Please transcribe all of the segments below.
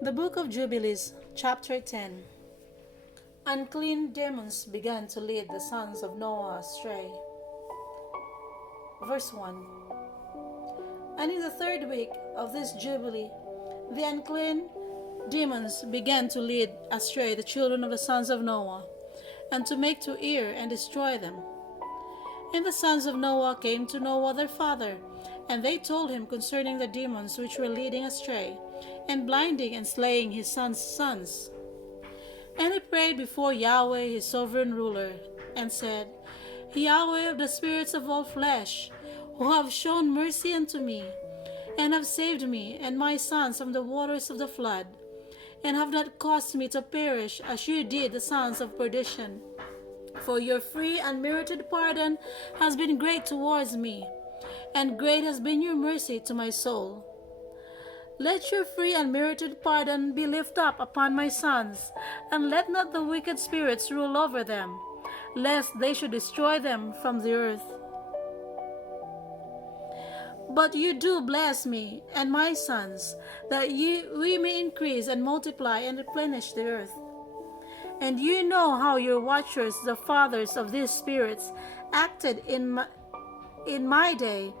The Book of Jubilees, chapter 10. Unclean demons began to lead the sons of Noah astray. Verse 1. And in the third week of this Jubilee, the unclean demons began to lead astray the children of the sons of Noah, and to make to err and destroy them. And the sons of Noah came to Noah their father, and they told him concerning the demons which were leading astray, and blinding and slaying his sons' sons. And he prayed before Yahweh his sovereign ruler, and said, Yahweh of the spirits of all flesh, who have shown mercy unto me, and have saved me and my sons from the waters of the flood, and have not caused me to perish as you did the sons of perdition. For your free and merited pardon has been great towards me, and great has been your mercy to my soul. Let your free and merited pardon be lifted up upon my sons, and let not the wicked spirits rule over them, lest they should destroy them from the earth. But you do bless me and my sons, that we may increase and multiply and replenish the earth. And you know how your watchers, the fathers of these spirits, acted in my day.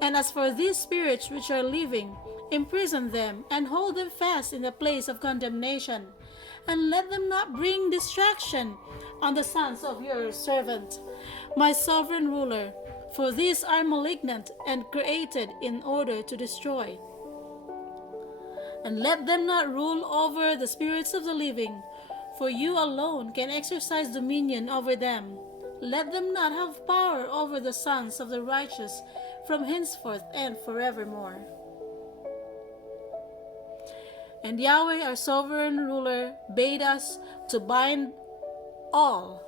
And as for these spirits which are living, imprison them, and hold them fast in the place of condemnation, and let them not bring distraction on the sons of your servant, my sovereign ruler, for these are malignant and created in order to destroy. And let them not rule over the spirits of the living, for you alone can exercise dominion over them. Let them not have power over the sons of the righteous from henceforth and forevermore. And Yahweh our sovereign ruler bade us to bind all.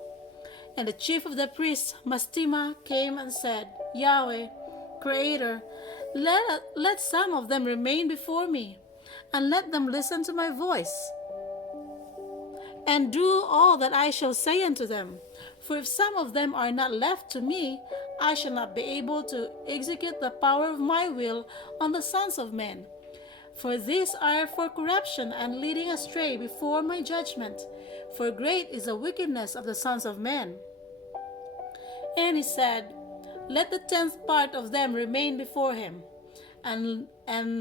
And the chief of the priests, Mastema, came and said, Yahweh, Creator, let some of them remain before me, and let them listen to my voice, and do all that I shall say unto them. For if some of them are not left to me, I shall not be able to execute the power of my will on the sons of men. For these are for corruption and leading astray before my judgment, for great is the wickedness of the sons of men. And he said, Let the 10th part of them remain before him, and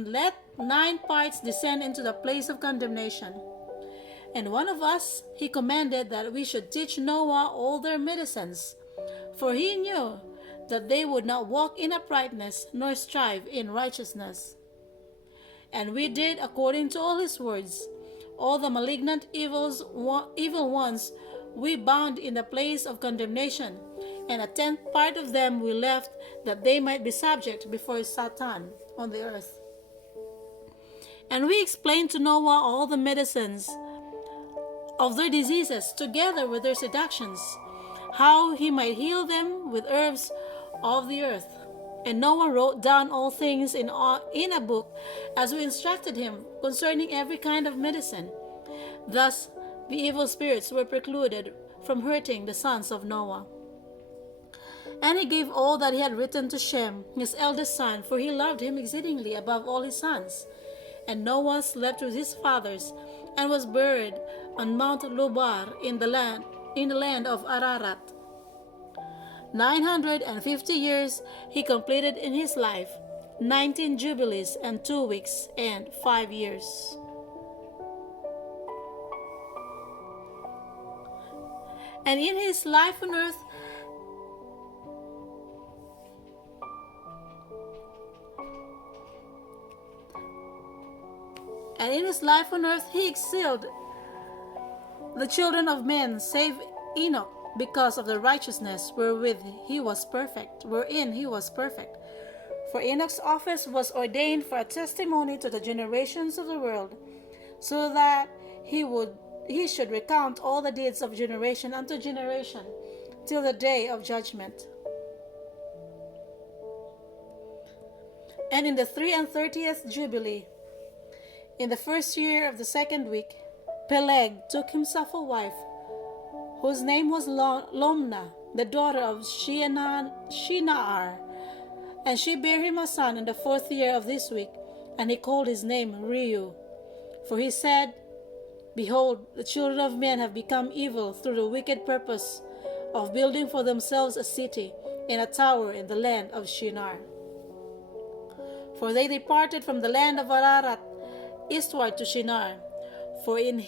let 9 parts descend into the place of condemnation. And one of us he commanded that we should teach Noah all their medicines, for he knew that they would not walk in uprightness, nor strive in righteousness. And we did according to all his words. All the malignant evil ones we bound in the place of condemnation, and a 10th part of them we left, that they might be subject before Satan on the earth. And we explained to Noah all the medicines of their diseases, together with their seductions, how he might heal them with herbs of the earth. And Noah wrote down all things in a book, as we instructed him concerning every kind of medicine. Thus the evil spirits were precluded from hurting the sons of Noah. And he gave all that he had written to Shem, his eldest son, for he loved him exceedingly above all his sons. And Noah slept with his fathers, and was buried on Mount Lobar in the land of Ararat. 950 years he completed in his life, 19 jubilees and 2 weeks and 5 years. And in his life on earth, he excelled the children of men, save Enoch, because of the righteousness wherein he was perfect. For Enoch's office was ordained for a testimony to the generations of the world, so that he should recount all the deeds of generation unto generation, till the day of judgment. And in the 33rd Jubilee, in the first year of the 2nd week, Peleg took himself a wife, whose name was Lomna, the daughter of Shinar, and she bare him a son in the 4th year of this week, and he called his name Reu. For he said, Behold, the children of men have become evil through the wicked purpose of building for themselves a city and a tower in the land of Shinar. For they departed from the land of Ararat eastward to Shinar. For in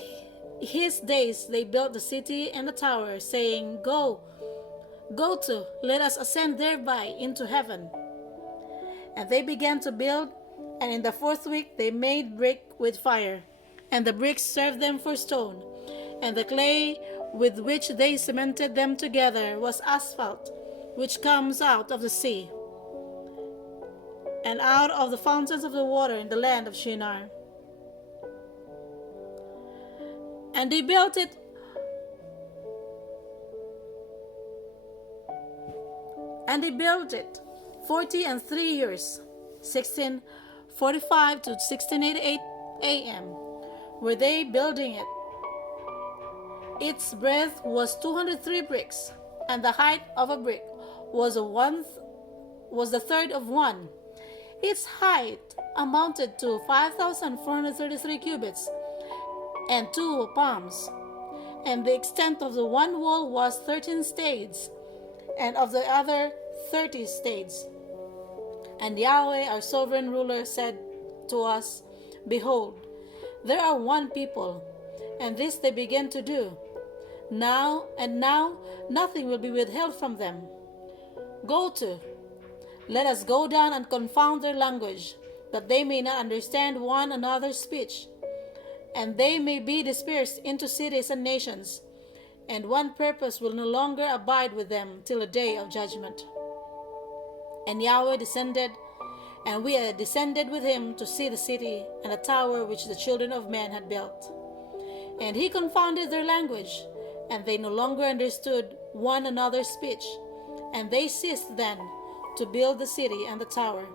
his days they built the city and the tower, saying, Go to, let us ascend thereby into heaven. And they began to build, and in the 4th week they made brick with fire, and the bricks served them for stone, and the clay with which they cemented them together was asphalt, which comes out of the sea, and out of the fountains of the water in the land of Shinar. And they built it 43 years, 1645 to 1688 a.m. were they building it. Its breadth was 203 bricks, and the height of a brick was the third of one. Its height amounted to 5,433 cubits and 2 palms, and the extent of the one wall was 13 stades, and of the other 30 stades. And Yahweh, our sovereign ruler, said to us, Behold, there are one people, and this they begin to do. Now nothing will be withheld from them. Let us go down and confound their language, that they may not understand one another's speech, and they may be dispersed into cities and nations, and one purpose will no longer abide with them till the day of judgment. And Yahweh descended, and we descended with him to see the city and the tower which the children of men had built. And he confounded their language, and they no longer understood one another's speech, and they ceased then to build the city and the tower.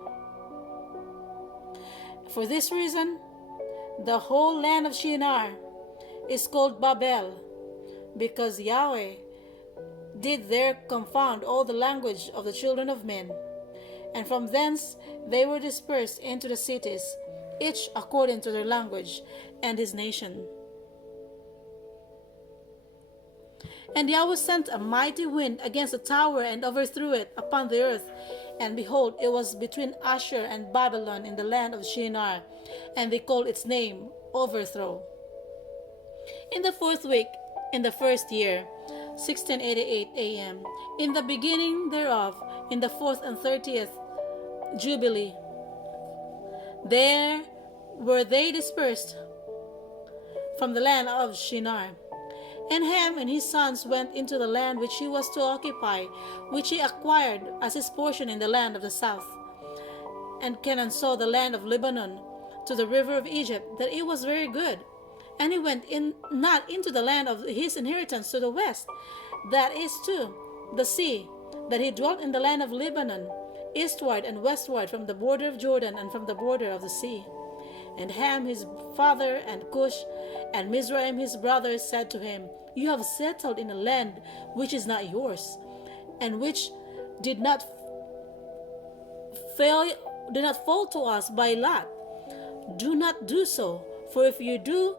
For this reason, the whole land of Shinar is called Babel, because Yahweh did there confound all the language of the children of men. And from thence they were dispersed into the cities, each according to their language and his nation. And Yahweh sent a mighty wind against the tower and overthrew it upon the earth. And behold, it was between Ashur and Babylon in the land of Shinar, and they called its name Overthrow. In the 4th week, in the 1st year, 1688 a.m., in the beginning thereof, in the 4th and 30th Jubilee, there were they dispersed from the land of Shinar. And Ham and his sons went into the land which he was to occupy, which he acquired as his portion in the land of the south. And Canaan saw the land of Lebanon to the river of Egypt, that it was very good. And he went not into the land of his inheritance to the west, that is to the sea, that he dwelt in the land of Lebanon, eastward and westward from the border of Jordan and from the border of the sea. And Ham his father, and Cush, and Mizraim his brothers said to him, You have settled in a land which is not yours, and which did not fall to us by lot. Do not do so, for if you do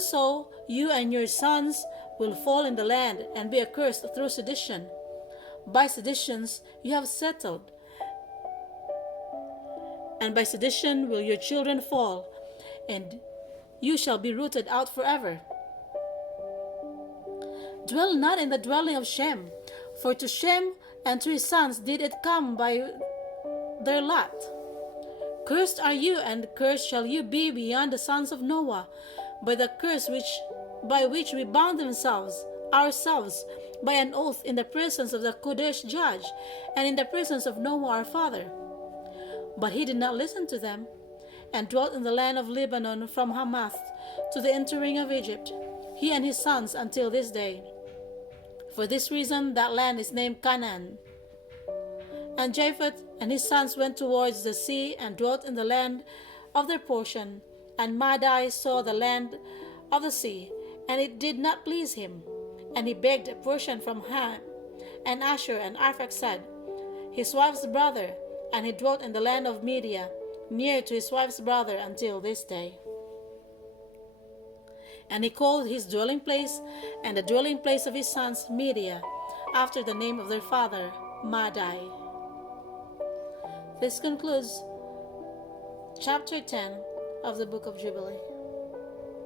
so, you and your sons will fall in the land and be accursed through sedition. By seditions you have settled, and by sedition will your children fall, and you shall be rooted out forever. Dwell not in the dwelling of Shem, for to Shem and to his sons did it come by their lot. Cursed are you, and cursed shall you be beyond the sons of Noah, by the curse by which we bound ourselves by an oath in the presence of the Kodesh judge, and in the presence of Noah our father. But he did not listen to them, and dwelt in the land of Lebanon from Hamath to the entering of Egypt, he and his sons until this day. For this reason that land is named Canaan. And Japheth and his sons went towards the sea and dwelt in the land of their portion. And Madai saw the land of the sea, and it did not please him. And he begged a portion from Ham and Ashur and Arphaxad, his wife's brother, and he dwelt in the land of Media, near to his wife's brother until this day. And he called his dwelling place and the dwelling place of his sons Media, after the name of their father, Madai. This concludes chapter 10 of the book of Jubilee.